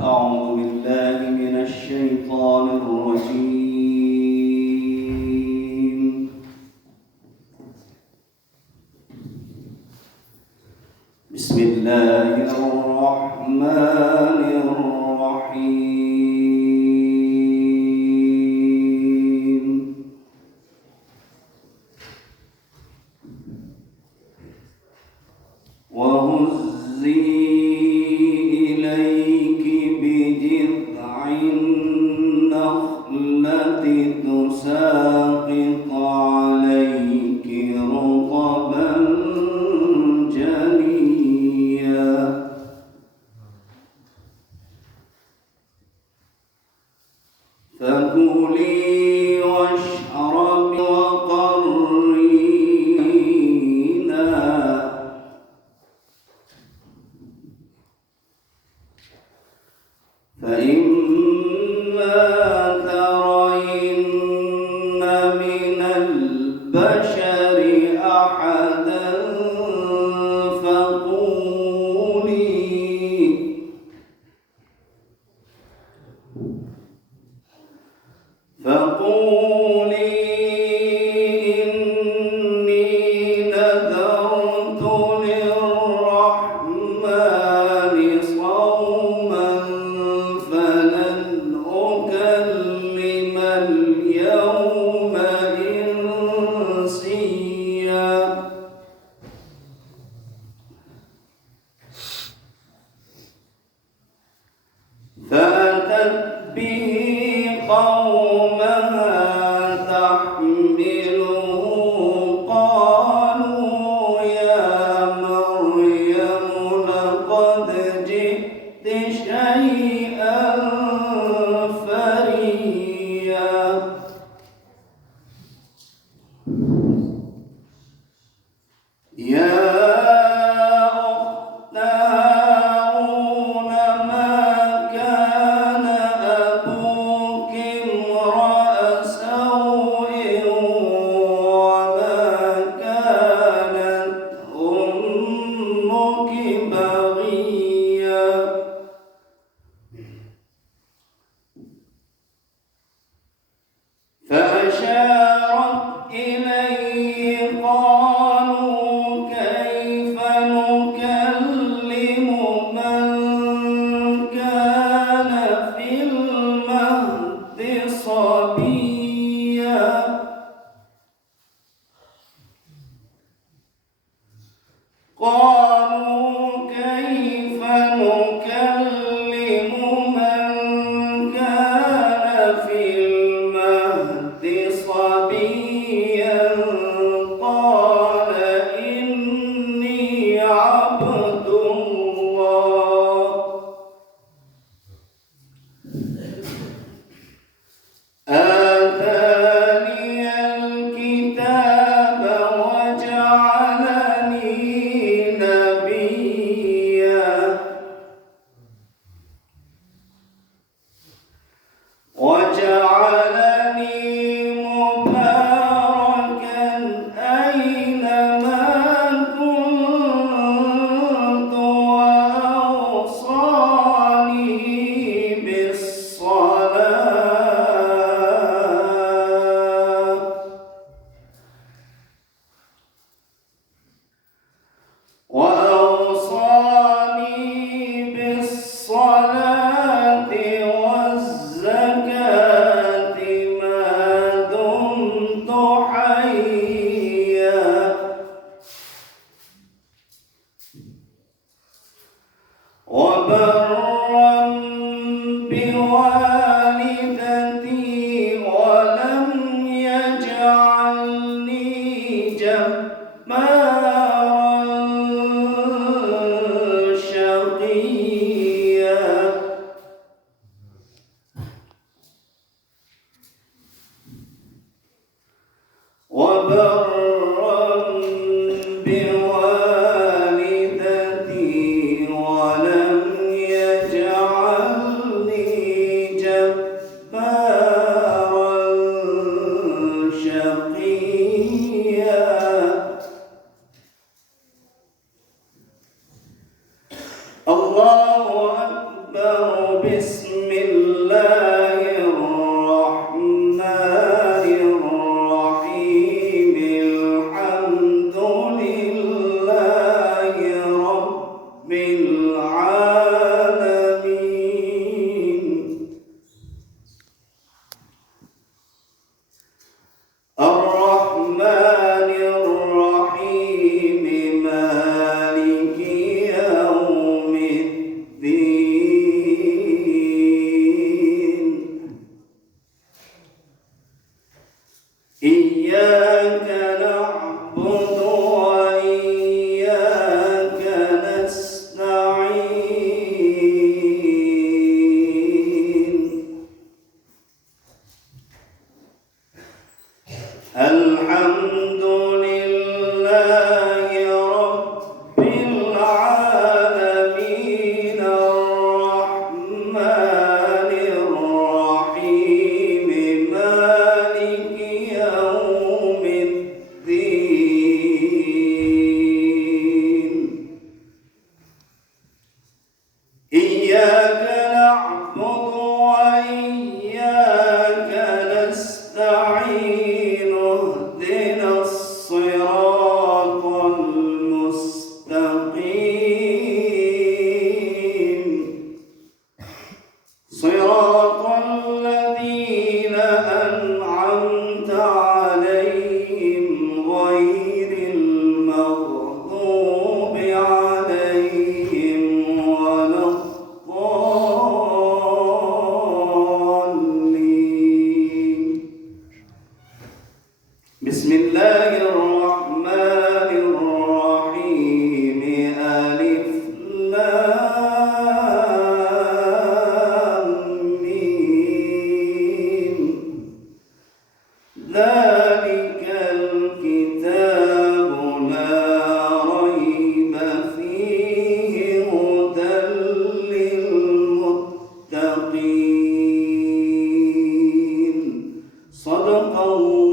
أعوذ بالله من الشيطان الرجيم. بسم الله الرحمن الرحيم. وهزي إليك بجذع النخلة تساقط عليك رطبا جنيا فكلي واشربي وقري عينا فإما ترين من البشر أحدا فقولي إني نذرت للرحمن صوما فلن أكلم اليوم إنسيا فأتت به قومها تحمله قالوا يا مريم لقد جئت شيئا فريا يا أخت هارون ما كان أبوك امرأ سوء وما كانت أمك بغيا فأشارت إليه قالوا كيف نكلم من كان في المهد صبيا قالوا كيف نكلم من كان في المهد صبيا قال إني عبد الله آتاني الكتاب وجعلني نبيا وجعلني مباركا أينما كنت وأوصاني بالصلاة والزكاة ما دمت حيا وبرا بوالدتي ولم يجعلني جبارا شقيا وبرا بوالدتي ولم يجعلني جبارا شقيا الله أكبر. أكبر. بسم الله الرحمن الرحيم. الحمد لله رب العالمين. الرحمن الرحيم. مالك يوم الدين. إياك نعبد وإياك نستعين. الحمد لله رب العالمين. الرحمن الرحيم. مالك يوم الدين. إياك نعبد وإياك نستعين. اهدنا الصراط المستقيم. صراط الذين أنعمت عليهم غير المغضوب عليهم ولا الضالين. بسم الله الرحمن الرحيم. ألف لام ميم. ذلك الكتاب لا ريب فيه. هدى للمتقين. صدق الله.